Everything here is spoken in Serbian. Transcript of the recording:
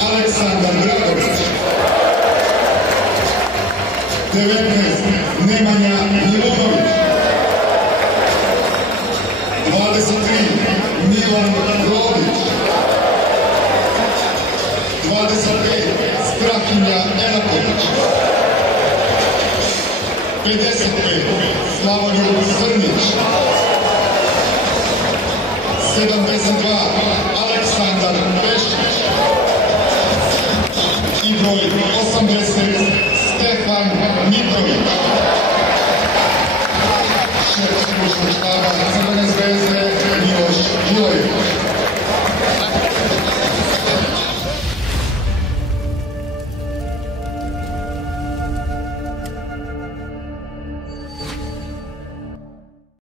Aleksandar Dragović, 19. Nemanja Milunović, 23. Milan Rodić, 25. Strahinja Eraković, 55. Slavoljub Srnić, 72. Aleksandar Pešić i broj 80. Stefan Mitrović. Šef stručnog štaba